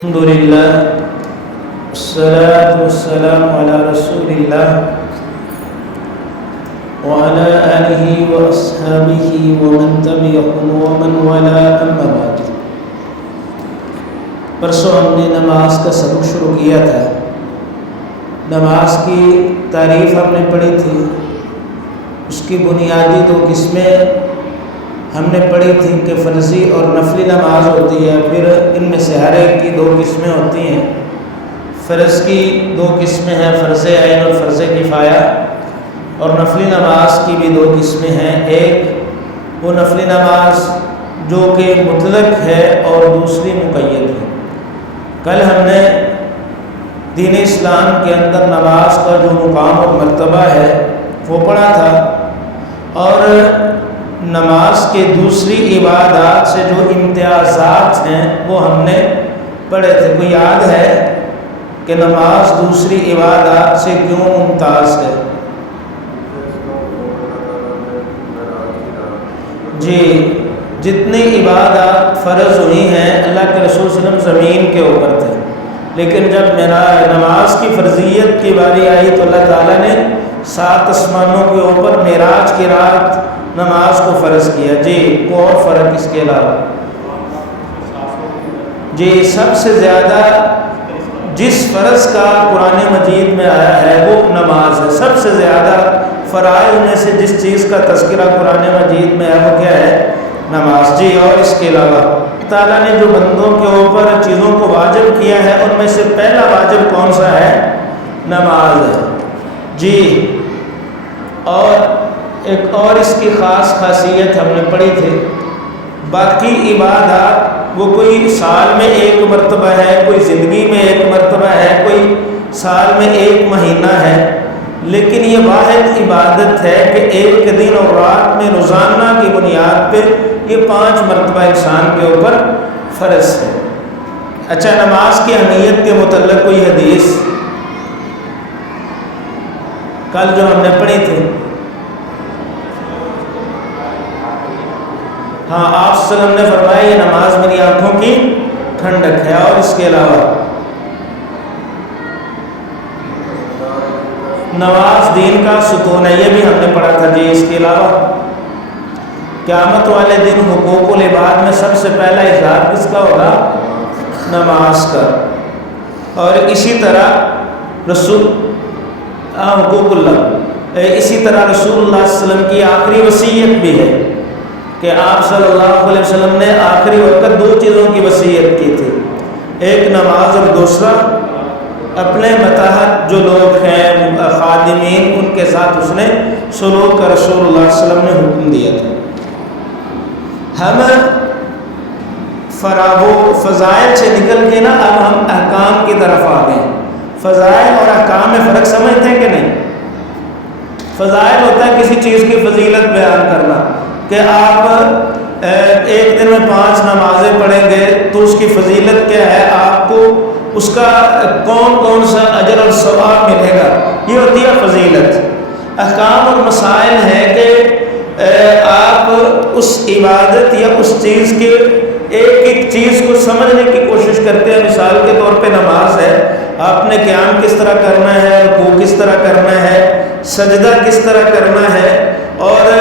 الحمد لله والصلاة والسلام على رسول الله وعلى آله وأصحابه ومن تبعهم ومن والاه أما بعد۔ پرسوں ہم نے نماز کا سبق شروع کیا تھا۔ نماز کی تعریف ہم نے پڑھی تھی، اس کی بنیادی دو قسمیں ہم نے پڑھی تھی کہ فرضی اور نفلی نماز ہوتی ہے، پھر ان میں سے ہر ایک کی دو قسمیں ہوتی ہیں۔ فرض کی دو قسمیں ہیں، فرض عین اور فرض کفایہ، اور نفلی نماز کی بھی دو قسمیں ہیں۔ ایک وہ نفلی نماز جو کہ مطلق ہے اور دوسری مقید ہے۔ کل ہم نے دین اسلام کے اندر نماز کا جو مقام اور مرتبہ ہے وہ پڑھا تھا، اور نماز کے دوسری عبادات سے جو امتیازات ہیں وہ ہم نے پڑھے تھے۔ کوئی یاد ہے کہ نماز دوسری عبادات سے کیوں ممتاز ہے؟ جی، جتنی عبادات فرض ہوئی ہیں اللہ کے رسول صلی اللہ علیہ وسلم زمین کے اوپر تھے، لیکن جب نماز کی فرضیت کی باری آئی تو اللہ تعالیٰ نے 7 آسمانوں کے اوپر معراج کی رات نماز کو فرض کیا۔ جی، کوئی اور فرق اس کے علاوہ؟ جی، سب سے زیادہ جس فرض کا قرآن مجید میں آیا ہے وہ نماز ہے۔ سب سے زیادہ فرائض میں سے جس چیز کا تذکرہ قرآن مجید میں ہے وہ کیا ہے؟ نماز۔ جی، اور اس کے علاوہ تعالیٰ نے جو بندوں کے اوپر چیزوں کو واجب کیا ہے ان میں سے پہلا واجب کون سا ہے؟ نماز ہے۔ جی، اور ایک اور اس کی خاص خاصیت ہم نے پڑھی تھی، باقی عبادات وہ کوئی سال میں ایک مرتبہ ہے، کوئی زندگی میں ایک مرتبہ ہے، کوئی سال میں ایک مہینہ ہے، لیکن یہ واحد عبادت ہے کہ ایک دن اور رات میں روزانہ کی بنیاد پہ یہ 5 مرتبہ انسان کے اوپر فرض ہے۔ اچھا، نماز کی اہمیت کے متعلق کوئی حدیث کل جو ہم نے پڑھی تھی؟ ہاں، آپ صلی اللہ علیہ وسلم نے فرمایا یہ نماز میری آنکھوں کی ٹھنڈک ہے، اور اس کے علاوہ نماز دین کا ستون ہے، یہ بھی ہم نے پڑھا تھا۔ جی، اس کے علاوہ قیامت والے دن حقوق العباد میں سب سے پہلا اظہار کس کا ہوگا؟ نماز کا۔ اور اسی طرح حقوق اللہ، اسی طرح رسول اللہ صلی اللہ علیہ وسلم کی آخری وصیت بھی ہے کہ آپ صلی اللہ علیہ وسلم نے آخری وقت 2 چیزوں کی وصیت کی تھی، ایک نماز اور دوسرا اپنے متحد جو لوگ ہیں خادمین ان کے ساتھ اس نے سلوک کا رسول اللہ صلی اللہ علیہ وسلم نے حکم دیا تھا۔ ہم فضائل سے نکل کے اب ہم احکام کی طرف آ گئے۔ فضائل اور احکام میں فرق سمجھتے ہیں کہ نہیں؟ فضائل ہوتا ہے کسی چیز کی فضیلت بیان کرنا، کہ آپ ایک دن میں 5 نمازیں پڑھیں گے تو اس کی فضیلت کیا ہے، آپ کو اس کا کون سا اجر اور ثواب ملے گا، یہ ہوتی ہے فضیلت۔ احکام اور مسائل ہے کہ آپ اس عبادت یا اس چیز کے ایک چیز کو سمجھنے کی کوشش کرتے ہیں۔ مثال کے طور پہ نماز ہے، آپ نے قیام کس طرح کرنا ہے، رکوع کس طرح کرنا ہے، سجدہ کس طرح کرنا ہے، اور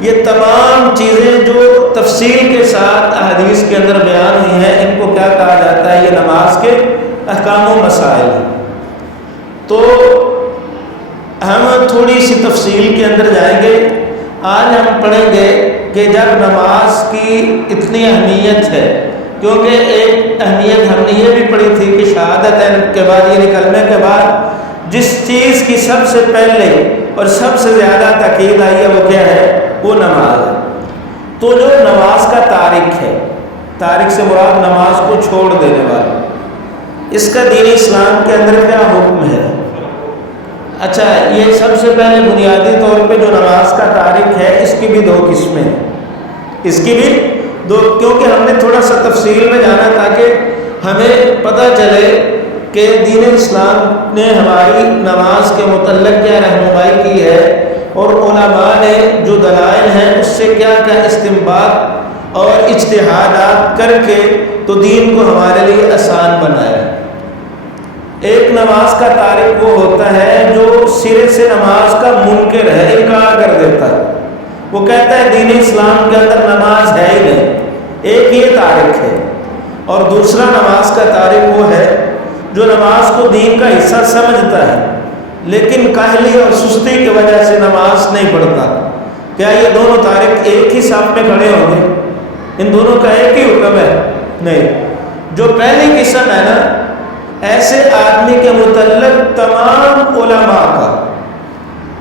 یہ تمام چیزیں جو تفصیل کے ساتھ احادیث کے اندر بیان ہوئی ہیں، ان کو کیا کہا جاتا ہے؟ یہ نماز کے احکام و مسائل ہیں۔ تو ہم تھوڑی سی تفصیل کے اندر جائیں گے۔ آج ہم پڑھیں گے کہ جب نماز کی اتنی اہمیت ہے، کیونکہ ایک اہمیت ہم نے یہ بھی پڑھی تھی کہ شہادتین کے بعد، یہ نکلنے کے بعد جس چیز کی سب سے پہلے اور سب سے زیادہ تاکید آئی ہے وہ کیا ہے؟ وہ نماز ہے۔ تو جو نماز کا تارک ہے، تارک سے مراد نماز کو چھوڑ دینے والا، اس کا دین اسلام کے اندر کیا حکم ہے؟ اچھا، یہ سب سے پہلے بنیادی طور پہ جو نماز کا تارک ہے اس کی بھی 2 قسمیں ہیں، اس کی بھی 2، کیونکہ ہم نے تھوڑا سا تفصیل میں جانا تاکہ ہمیں پتہ چلے کہ دین اسلام نے ہماری نماز کے متعلق کیا رہنمائی کی ہے، اور علماء نے جو دلائل ہیں اس سے کیا کیا استنباط اور اجتہادات کر کے تو دین کو ہمارے لیے آسان بنایا ہے۔ ایک نماز کا تارک وہ ہوتا ہے جو سرے سے نماز کا منکر ہے، انکار کر دیتا ہے، وہ کہتا ہے دین اسلام کے اندر نماز ہے ہی نہیں، ایک یہ تارک ہے۔ اور دوسرا نماز کا تارک وہ ہے جو نماز کو دین کا حصہ سمجھتا ہے لیکن کاہلی اور سستی کی وجہ سے نماز نہیں پڑھتا۔ کیا یہ دونوں تارک ایک ہی صف میں کھڑے ہوں گے؟ ان دونوں کا ایک ہی حکم ہے؟ نہیں۔ جو پہلی قسم ہے نا، ایسے آدمی کے متعلق تمام علماء کا،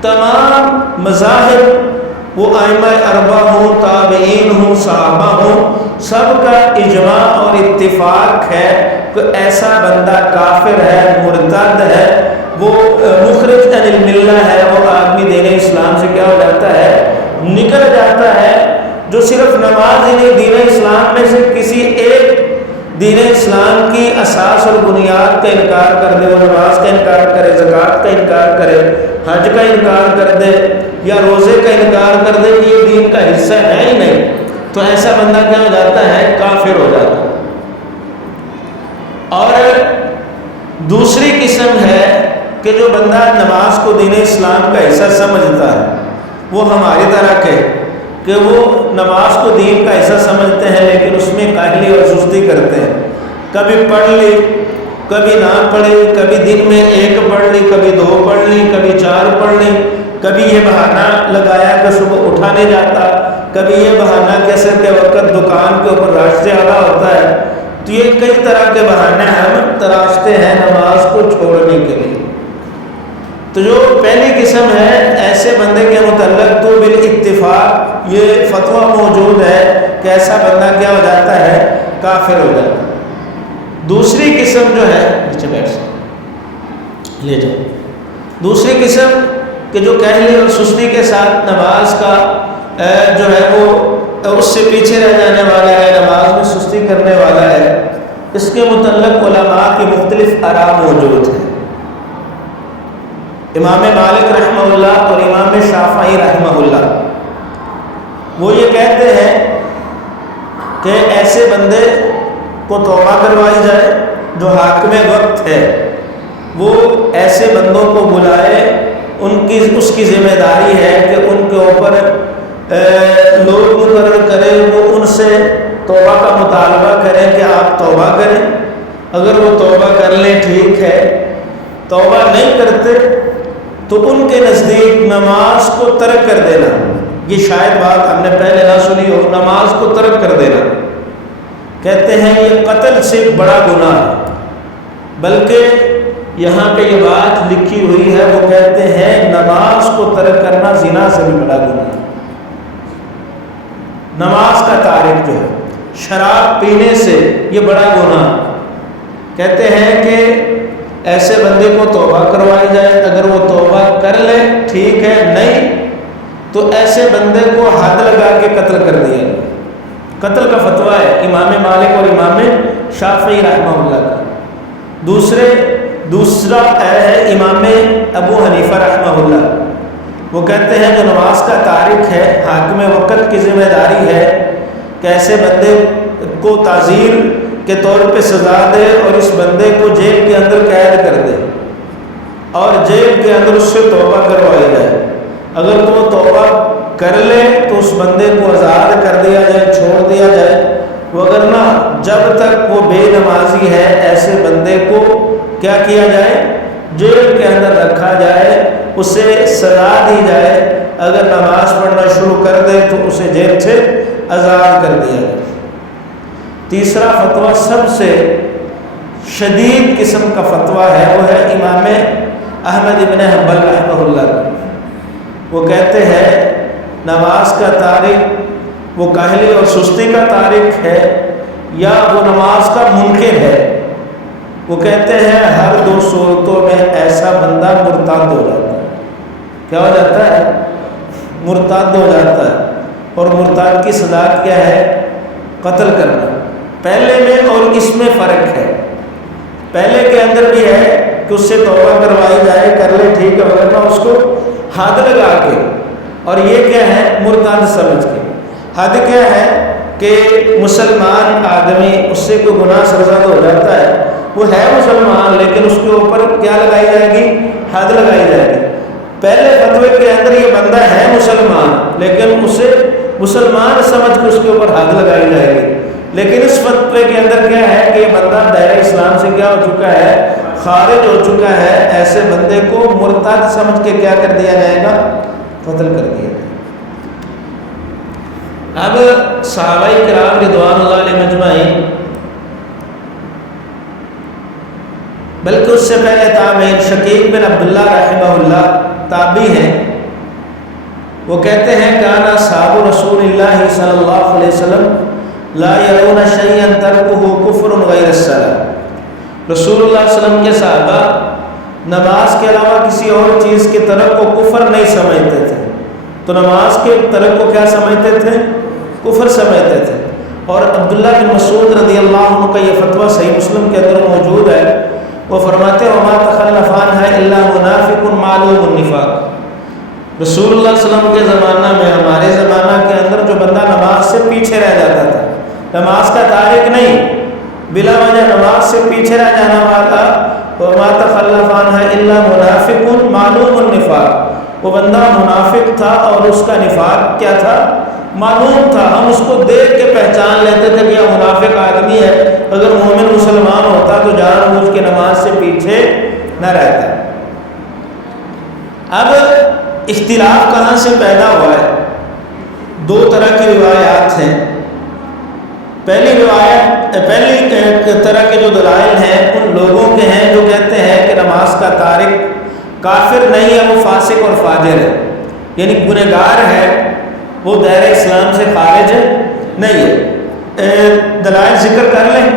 تمام مذاہب، وہ ائمہ اربعہ ہوں، تابعین ہوں، صحابہ ہوں، سب کا اجماع اور اتفاق ہے کہ ایسا بندہ کافر ہے، مرتد ہے، وہ مخرج عن الملہ ہے، وہ آدمی دین اسلام سے کیا ہو جاتا ہے؟ نکل جاتا ہے۔ جو صرف نماز ہی نہیں، دین اسلام میں سے کسی ایک دین اسلام کی اساس اور بنیاد کا انکار کر دے، وہ نماز کا انکار کرے، زکوٰۃ کا انکار کرے، حج کا انکار کر دے یا روزے کا انکار کر دے کہ یہ دین کا حصہ ہے ہی نہیں، تو ایسا بندہ کیا ہو جاتا ہے؟ کافر ہو جاتا ہے۔ اور دوسری قسم ہے کہ جو بندہ نماز کو دین اسلام کا حصہ سمجھتا ہے، وہ ہماری طرح کے کہ وہ نماز کو دین کا حصہ سمجھتے ہیں لیکن اس میں کاہلی اور سستی کرتے ہیں، کبھی پڑھ لی، کبھی نہ پڑھی، کبھی دن میں ایک پڑھ لی، کبھی دو پڑھ لی، کبھی چار پڑھ لی، کبھی یہ بہانہ لگایا کہ صبح اٹھا نہیں جاتا، کبھی یہ بہانہ کیسے کہ وقت دکان کے اوپر رش زیادہ ہوتا ہے، تو یہ کئی طرح کے بہانے ہم تراشتے ہیں نماز کو چھوڑنے کے لیے۔ تو جو پہلی قسم ہے، ایسے بندے کے متعلق تو بالاتفاق یہ فتویٰ موجود ہے کہ ایسا بندہ کیا ہو جاتا ہے؟ کافر ہو جاتا ہے۔ دوسری قسم جو ہے، نیچے بیٹھ سے لے جاؤ، دوسری قسم کہ جو کاہلی اور سستی کے ساتھ نماز کا جو ہے وہ اس سے پیچھے رہ جانے والا ہے، نماز میں سستی کرنے والا ہے، اس کے متعلق علماء کی مختلف آراء موجود ہیں۔ امام مالک رحمہ اللہ اور امام شافعی رحمہ اللہ وہ یہ کہتے ہیں کہ ایسے بندے کو توبہ کروائی جائے جو حاکم وقت ہے، وہ ایسے بندوں کو بلائے، اس کی ذمہ داری ہے کہ ان کے اوپر لوگ مقرر کرے، وہ ان سے توبہ کا مطالبہ کریں کہ آپ توبہ کریں، اگر وہ توبہ کر لیں ٹھیک ہے، توبہ نہیں کرتے تو ان کے نزدیک نماز کو ترک کر دینا، یہ شاید بات ہم نے پہلے نہ سنی ہو، نماز کو ترک کر دینا، کہتے ہیں یہ قتل سے بڑا گناہ ہے، بلکہ یہاں پہ یہ بات لکھی ہوئی ہے، وہ کہتے ہیں نماز کو ترک کرنا زنا سے بھی بڑا گناہ ہے۔ نماز کا تارک جو ہے، شراب پینے سے یہ بڑا گناہ، کہتے ہیں کہ ایسے بندے کو توبہ کروائی جائے، اگر وہ توبہ کر لے ٹھیک ہے، نہیں تو ایسے بندے کو حد لگا کے قتل کر دیا جائے۔ قتل کا فتویٰ ہے امام مالک اور امام شافعی رحمہ اللہ کا۔ دوسرا ہے امام ابو حنیفہ رحمہ اللہ، وہ کہتے ہیں جو نماز کا تارک ہے، حاکم وقت کی ذمہ داری ہے کہ ایسے بندے کو تعزیر کے طور پہ سزا دے اور اس بندے کو جیل کے اندر قید کر دے اور جیل کے اندر اس سے توبہ کروائی جائے، اگر تو وہ توبہ کر لے تو اس بندے کو آزاد کر دیا جائے، چھوڑ دیا جائے، وگرنہ جب تک وہ بے نمازی ہے ایسے بندے کو کیا کیا جائے؟ جیل کے اندر رکھا جائے، اسے سزا دی جائے، اگر نماز پڑھنا شروع کر دے تو اسے جیل سے آزاد کر دیا جائے۔ تیسرا فتویٰ سب سے شدید قسم کا فتویٰ ہے، وہ ہے امام احمد ابن حنبل رحمہ اللہ کا، وہ کہتے ہیں نماز کا تارک وہ کاہلی اور سستی کا تارک ہے یا وہ نماز کا منکر ہے، وہ کہتے ہیں ہر دو صورتوں میں ایسا بندہ مرتد ہو جاتا ہے۔ کیا ہو جاتا ہے؟ مرتد ہو جاتا ہے، اور مرتد کی سزا کیا ہے؟ قتل کرنا۔ پہلے میں اور اس میں فرق ہے، پہلے کے اندر بھی ہے کہ اس سے توبہ کروائی جائے، کر لے ٹھیک ہے، ورنہ اس کو حد لگا کے، اور یہ کیا ہے؟ مرتد سمجھ کے۔ حد کیا ہے کہ مسلمان آدمی اس سے کوئی گناہ سرزد ہو جاتا ہے، وہ ہے مسلمان لیکن اس کے اوپر کیا لگائی جائے گی؟ حد لگائی جائے گی۔ پہلے فتوے کے اندر یہ بندہ ہے مسلمان لیکن اسے مسلمان سمجھ کے اس کے اوپر حد لگائی جائے گی، لیکن اس فتوے کے اندر کیا ہے کہ یہ بندہ دائرہ اسلام سے کیا ہو چکا ہے؟ خارج ہو چکا ہے۔ ایسے بندے کو مرتد سمجھ کے کیا کر دیا جائے گا؟ قتل کر دیا جائے گا۔ اب صحابہ کرام رضوان اللہ علیہ مجمعین، بلکہ اس سے پہلے تابعین، شقیق بن عبداللہ رحمہ اللہ تابعی ہیں، وہ کہتے ہیں کانا اصحاب رسول اللہ صلی اللہ علیہ وسلم لا یرون شیئا ترکہ کفر غیر الصلاۃ۔ رسول اللہ صلی اللہ علیہ وسلم کے صحابہ نماز کے علاوہ کسی اور چیز کے ترک کو کفر نہیں سمجھتے تھے، تو نماز کے ترک کو کیا سمجھتے تھے؟ کفر سمجھتے تھے۔ اور عبداللہ بن مسعود رضی اللہ عنہ کا یہ فتویٰ صحیح مسلم کے اندر موجود ہے، وہ فرماتے ہیں وما تخلفان ہے الا منافق معلوم النفاق۔ رسول اللہ صلی اللہ علیہ وسلم کے زمانہ میں، ہمارے زمانہ کے اندر جو بندہ نماز سے پیچھے رہ جاتا تھا، نماز کا تارک نہیں، بلا وجہ نماز سے پیچھے رہ جانا والا، وما تخلفان ہے الا منافق معلوم النفاق، وہ بندہ منافق تھا اور اس کا نفاق کیا تھا؟ معلوم تھا۔ ہم اس کو دیکھ کے پہچان لیتے تھے کہ یہ منافق آدمی ہے۔ اگر مومن مسلمان ہوتا تو جان بوجھ کے نماز سے پیچھے نہ رہتا۔ اب اختلاف کہاں سے پیدا ہوا ہے؟ دو طرح کی روایات ہیں۔ پہلی طرح کے جو دلائل ہیں ان لوگوں کے ہیں جو کہتے ہیں کہ نماز کا تارک کافر نہیں ہے، وہ فاسق اور فاجر ہے، یعنی گنہگار ہے، وہ دائرہ اسلام سے خارج نہیں ہے۔ دلائل ذکر کر لیں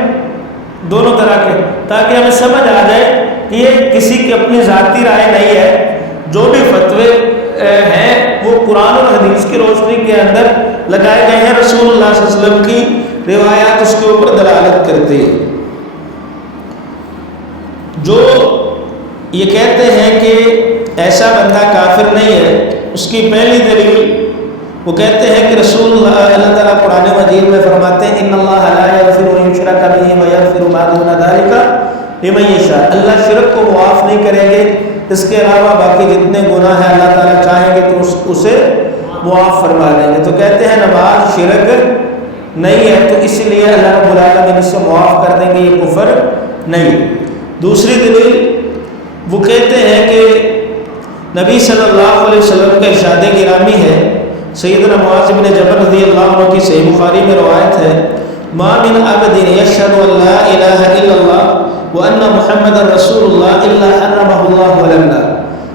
دونوں طرح کے، تاکہ ہمیں سمجھ آ جائے کہ یہ کسی کی اپنی ذاتی رائے نہیں ہے، جو بھی فتوے ہیں وہ قرآن اور حدیث کی روشنی کے اندر لگائے گئے ہیں، رسول اللہ صلی اللہ علیہ وسلم کی روایات اس کے اوپر دلالت کرتے ہیں۔ جو یہ کہتے ہیں کہ ایسا بندہ کافر نہیں ہے، اس کی پہلی دلیل وہ کہتے ہیں کہ رسول اللہ تعالیٰ قرآن مجید میں فرماتے ہیں ان اللہ لا یغفر ان یشرک بہ ویغفر ما دون ذلک لمن یشاء، اللہ شرک کو معاف نہیں کریں گے، اس کے علاوہ باقی جتنے گناہ ہیں اللہ تعالیٰ چاہیں گے تو اسے معاف فرما دیں گے۔ تو کہتے ہیں نماز شرک نہیں ہے، تو اس لیے اللہ رب العالمین اس سے معاف کر دیں گے، یہ کفر نہیں۔ دوسری دلیل وہ کہتے ہیں کہ نبی صلی اللہ علیہ وسلم کا ارشاد گرامی ہے، سیدنا معاذ بن جبل رضی اللہ عنہ کی صحیح بخاری میں روایت ہے، ما من عبد یشهد ان لا الہ الا اللہ وان محمد رسول اللہ الا حرمہ اللہ علی النار،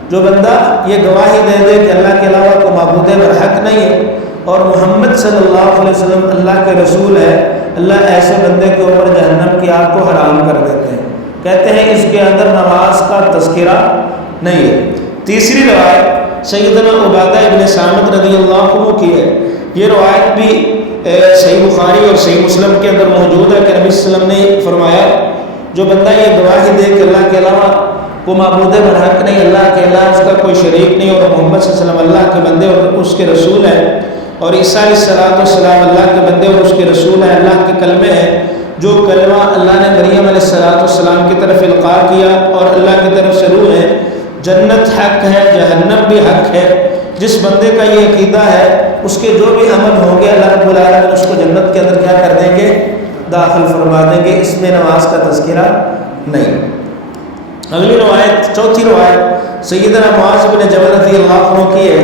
جو بندہ یہ گواہی دے دے کہ اللہ کے علاوہ کوئی معبود برحق نہیں ہے اور محمد صلی اللہ علیہ وسلم اللہ کے رسول ہے، اللہ ایسے بندے کے اوپر جہنم کی آگ کو حرام کر دیتے ہیں۔ کہتے ہیں اس کے اندر نماز کا تذکرہ نہیں ہے۔ تیسری روایت سیدنا عبادہ ابن صامت رضی اللہ عنہ کی ہے، یہ روایت بھی صحیح بخاری اور صحیح مسلم کے اندر موجود ہے کہ نبی صلی اللہ علیہ وسلم نے فرمایا جو بندہ یہ گواہی دے کہ اللہ کے علاوہ کوئی معبود برحق نہیں، اللہ کے علاوہ اس کا کوئی شریک نہیں اور محمد صلی اللہ علیہ وسلم اللہ کے بندے اور اس کے رسول ہیں، اور عیسیٰ علیہ السلام اللہ کے بندے اور اس کے رسول ہیں، اللہ کے کلمے ہیں، جو کلمہ اللہ نے مریم علیہ السلام کی طرف القاء کیا اور اللہ کی طرف سے روح ہے، جنت حق ہے، جہنم بھی حق ہے، جس بندے کا یہ عقیدہ ہے اس کے جو بھی عمل ہوں گے اللہ رب العالمین اس کو جنت کے اندر کیا کر دیں گے؟ داخل فرما دیں گے، اس میں نماز کا تذکرہ نہیں۔ اگلی روایت، چوتھی روایت سیدنا معاذ بن جبل رضی اللہ عنہ کی ہے،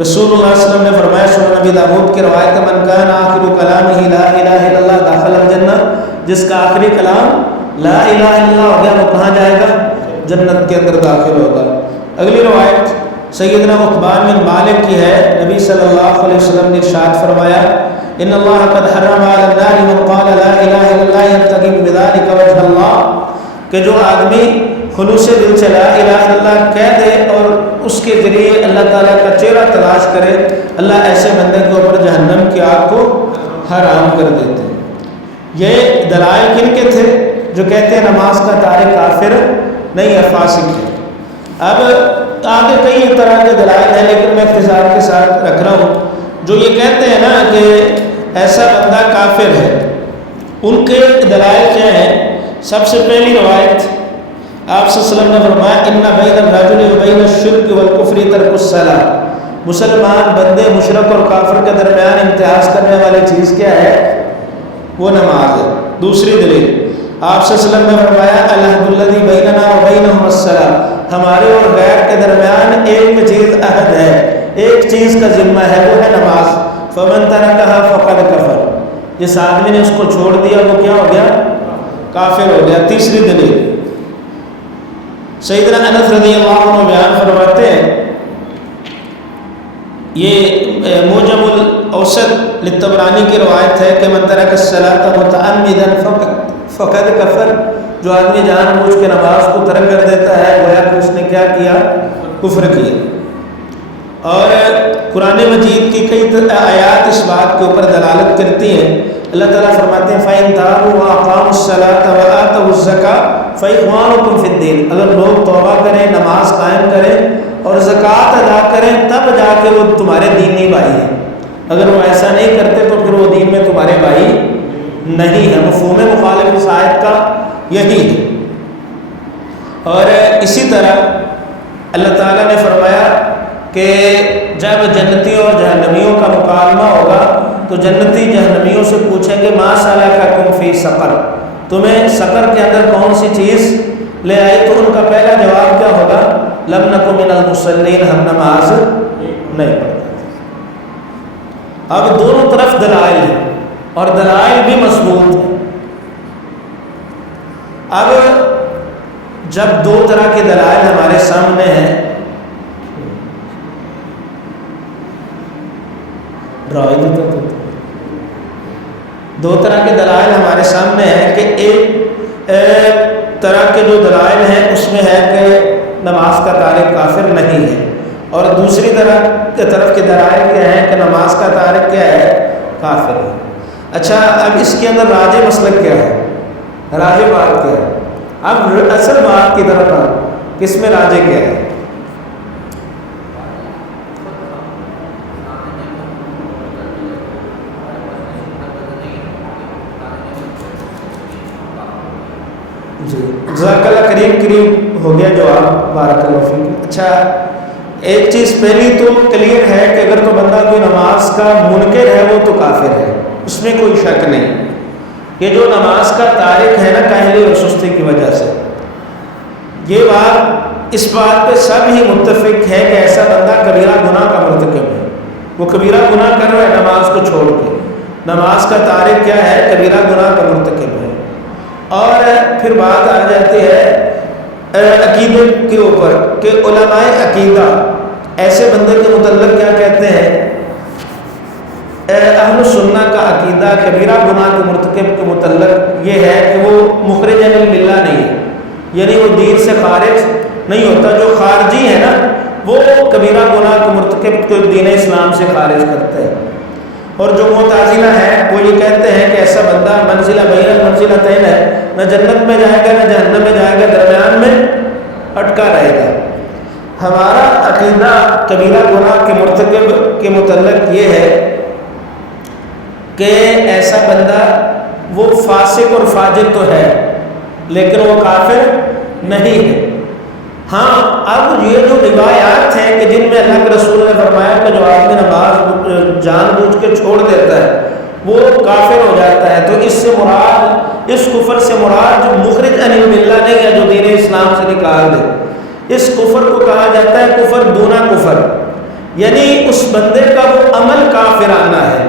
رسول اللہ صلی اللہ علیہ وسلم نے فرمایا، سنن نبی داؤد کی روایت ہے، من کان آخر کلامہ لا الہ الا اللہ داخل الجنہ، جس کا آخری کلام لا الہ الا اللہ ہو گیا وہ کہاں جائے گا؟ جنت کے اندر داخل ہوگا۔ اگلی روایت سیدنا عتبان بن مالک کی ہے، نبی صلی اللہ علیہ وسلم نے ارشاد فرمایا، ان اللہ قد حرم علی النار من قال لا الہ الا اللہ یبتغی بذلک وجہ اللہ، کہ جو آدمی خلوص دل سے لا الہ الا اللہ کہہ دے اور اس کے ذریعے اللہ تعالیٰ کا چہرہ تلاش کرے، اللہ ایسے بندے کے اوپر جہنم کی آگ کو حرام کر دیتے ہیں۔ یہ دلائل کن کے تھے؟ جو کہتے ہیں نماز کا تارک کافر نہیں ہے، فاسق ہے۔ اب آگے کئی طرح کے دلائل ہیں لیکن میں اختصار کے ساتھ رکھ رہا ہوں۔ جو یہ کہتے ہیں نا کہ ایسا بندہ کافر ہے۔ ان کے دلائل کیا ہیں؟ سب سے پہلی روایت آپ صلی اللہ علیہ وسلم نے فرمایا ان بین الرجل و بین الشرک والکفر ترک الصلاۃ، مسلمان بندے مشرک اور کافر کے درمیان امتیاز کرنے والی چیز کیا ہے؟ وہ نماز ہے۔ دوسری دلیل آپ صلی اللہ علیہ وسلم نے فرمایا العہد الذی بیننا و بینہم الصلاۃ، ہمارے اور غیر کے درمیان ایک چیز عہد ہے، ایک چیز کا ذمہ ہے، وہ ہے نماز۔ فمن ترکھا فقد کفر، جس آدمی نے اس کو چھوڑ دیا وہ کیا ہو گیا؟ کافر ہو گیا۔ تیسری دلیل سیدنا انس رضی اللہ عنہ بیان فرماتے ہیں، یہ موجم الاوسط للطبرانی کی روایت ہے کہ من ترک الصلاۃ متعمدا فقد کفر، جو آدمی جان بوجھ کے نماز کو ترک کر دیتا ہے گویا کہ اس نے کیا کیا؟ کفر کیا۔ اور قرآن مجید کی کئی آیات اس بات کے اوپر دلالت کرتی ہیں۔ اللہ تعالیٰ فرماتے ہیں فَإِن تَابُوا وَأَقَامُوا الصَّلَاةَ وَآتَوُا الزَّكَاةَ فَإِخْوَانُكُمْ فِي الدِّينِ، اگر لوگ توبہ کریں، نماز قائم کریں اور زکوٰۃ ادا کریں تب جا کے وہ تمہارے دینی بھائی ہیں۔ اگر وہ ایسا نہیں کرتے تو پھر وہ دین میں تمہارے بھائی نہیں ہے۔ مفہوم مخالف اس آیت کا یہی ہے۔ اور اسی طرح اللہ تعالیٰ نے فرمایا کہ جب جنتیوں اور جہنمیوں کا مکالمہ ہوگا تو جنتی جہنمیوں سے پوچھیں گے ما سلککم فی سقر، تمہیں سقر کے اندر کون سی چیز لے آئی؟ تو ان کا پہلا جواب کیا ہوگا؟ لم نک من المصلین، ہم نماز نہیں پڑھتے۔ اب دونوں طرف دلائل ہیں اور دلائل بھی مضبوط ہیں۔ اب جب دو طرح کے دلائل ہمارے سامنے ہیں، دو طرح کے دلائل ہمارے سامنے ہیں کہ ایک طرح کے جو دلائل ہیں اس میں ہے کہ نماز کا تارک کافر نہیں ہے، اور دوسری طرف کے دلائل کیا ہیں کہ نماز کا تارک کیا ہے؟ کافر ہے۔ اچھا، اب اس کے اندر راجح مسلک کیا ہے؟ راجح بات کیا ہے؟ اب اصل بات کی طرف کس میں راجح کیا ہے؟ جزاک اللہ، قریب ہو گیا جواب، بارک اللہ فیک۔ اچھا، ایک چیز پہلی تو کلیئر ہے کہ اگر تو بندہ کوئی نماز کا منکر ہے وہ تو کافر ہے، اس میں کوئی شک نہیں۔ یہ جو نماز کا تارک ہے نا کاہلی اور سستی کی وجہ سے، یہ بات اس بات پہ سب ہی متفق ہے کہ ایسا بندہ کبیرہ گناہ کا مرتکب ہے، وہ کبیرہ گناہ کر رہا ہے نماز کو چھوڑ کے۔ نماز کا تارک کیا ہے؟ کبیرہ گناہ کا مرتکب ہے۔ اور پھر بات آ جاتی ہے عقیدے کے اوپر کہ علماء عقیدہ ایسے بندے کے متعلق کیا کہتے ہیں؟ اہل سنہ کا عقیدہ کبیرہ گناہ کے مرتکب کے متعلق یہ ہے کہ وہ مخرج عن الملہ نہیں ہے، یعنی وہ دین سے خارج نہیں ہوتا۔ جو خارجی ہے نا وہ کبیرہ گناہ کے مرتکب کو دین اسلام سے خارج کرتے ہیں۔ اور جو معتزلہ ہے وہ یہ کہتے ہیں کہ ایسا بندہ منزلہ بین المنزلتین ہے، نہ جنت میں جائے گا نہ جہنم میں جائے گا، درمیان میں اٹکا رہے گا۔ ہمارا عقیدہ کبیرہ گناہ کے مرتکب کے متعلق یہ ہے کہ ایسا بندہ وہ فاسق اور فاجر تو ہے لیکن وہ کافر نہیں ہے۔ ہاں، اب یہ جو روایات ہیں کہ جن میں اللہ کے رسول نے فرمایا کہ جو آدمی نماز جان بوجھ کے چھوڑ دیتا ہے وہ کافر ہو جاتا ہے، تو اس سے مراد، اس کفر سے مراد جو مخرج عن الملہ نہیں ہے، جو دین اسلام سے نکال دے، اس کفر کو کہا جاتا ہے کفر دونا کفر، یعنی اس بندے کا وہ عمل کافرانہ ہے،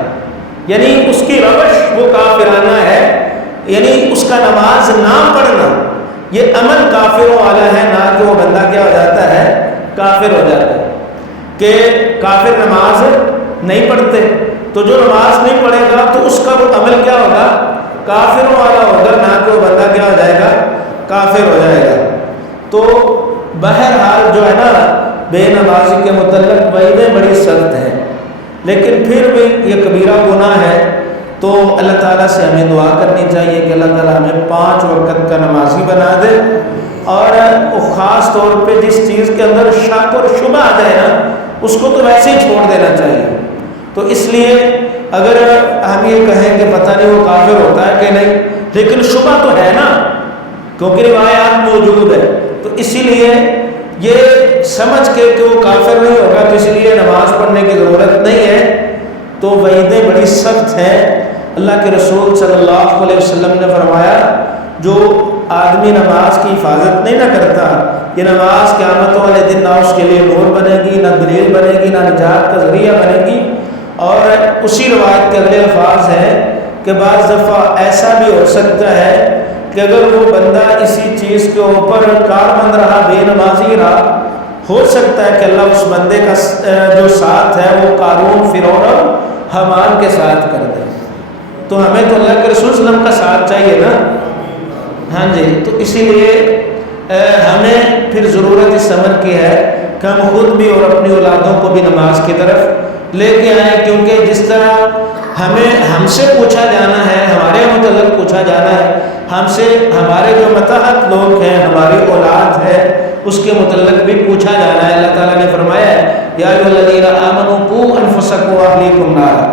یعنی اس کی روش وہ کافرانہ ہے، یعنی اس کا نماز نہ پڑھنا یہ عمل کافروں والا ہے، نہ کہ وہ بندہ کیا ہو جاتا ہے؟ کافر ہو جاتا ہے۔ کہ کافر نماز نہیں پڑھتے، تو جو نماز نہیں پڑھے گا تو اس کا وہ عمل کیا ہوگا؟ کافروں والا ہوگا، نہ کہ وہ بندہ کیا ہو جائے گا؟ کافر ہو جائے گا۔ تو بہرحال جو ہے نا بے نمازی کے متعلق وعیدیں بڑی سخت ہیں، لیکن پھر بھی یہ کبیرہ گناہ ہے، تو اللہ تعالیٰ سے ہمیں دعا کرنی چاہیے کہ اللہ تعالیٰ ہمیں 5 وقت کا نمازی بنا دے، اور خاص طور پہ جس چیز کے اندر شک اور شبہ آ جائے نا اس کو تو ویسے ہی چھوڑ دینا چاہیے۔ تو اس لیے اگر ہم یہ کہیں کہ پتہ نہیں وہ کافر ہوتا ہے کہ نہیں، لیکن شبہ تو ہے نا، کیونکہ روایات موجود ہے، تو اسی لیے یہ سمجھ کے کہ وہ کافر نہیں ہوگا تو اس لیے نماز پڑھنے کی ضرورت نہیں ہے، تو وعیدیں بڑی سخت ہیں۔ اللہ کے رسول صلی اللہ علیہ وسلم نے فرمایا جو آدمی نماز کی حفاظت نہیں نہ کرتا، یہ نماز قیامت والے دن نہ اس کے لیے نور بنے گی، نہ دلیل بنے گی، نہ نجات کا ذریعہ بنے گی۔ اور اسی روایت کے اگلے الفاظ ہیں کہ بعض دفعہ ایسا بھی ہو سکتا ہے کہ اگر وہ بندہ اسی چیز کے اوپر کاربند رہا، بے نمازی رہا، ہو سکتا ہے کہ اللہ اس بندے کا جو ساتھ ہے وہ قارون، فرعون اور حامان کے ساتھ کر دے۔ تو ہمیں تو اللہ کے رسول صلی اللہ علیہ وسلم کا ساتھ چاہیے نا، ہاں جی، تو اسی لیے ہمیں پھر ضرورت اس امر کی ہے کہ ہم خود بھی اور اپنی اولادوں کو بھی نماز کی طرف لے کے آئیں، کیونکہ جس طرح ہم سے پوچھا جانا ہے، ہمارے متعلق پوچھا جانا ہے، ہم سے ہمارے جو متحد لوگ ہیں، ہماری اولاد ہے، اس کے متعلق بھی پوچھا جانا ہے۔ اللہ تعالیٰ نے فرمایا ہے یا ایھا الذین آمنوا قوا انفسکم واہلیکم نارا،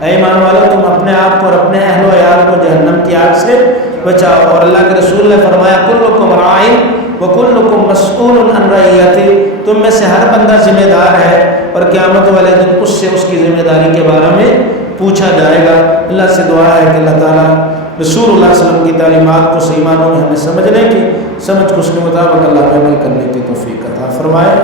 اے ایمان والو تم اپنے آپ کو اور اپنے اہل و عیال کو جہنم کی آگ سے بچاؤ۔ اور اللہ کے رسول نے فرمایا کلکم راع وکلکم مسئول عن رعیتہ، تم میں سے ہر بندہ ذمہ دار ہے اور قیامت والے دن اس سے اس کی ذمہ داری کے بارے میں پوچھا جائے گا۔ اللہ سے دعا ہے کہ اللہ تعالیٰ رسول اللہ صلی اللہ علیہ وسلم کی تعلیمات کو صحیح معنوں میں ہمیں سمجھنے کی، سمجھ کو اس کے مطابق اللہ پہ عمل کرنے کی توفیق عطا فرمائے۔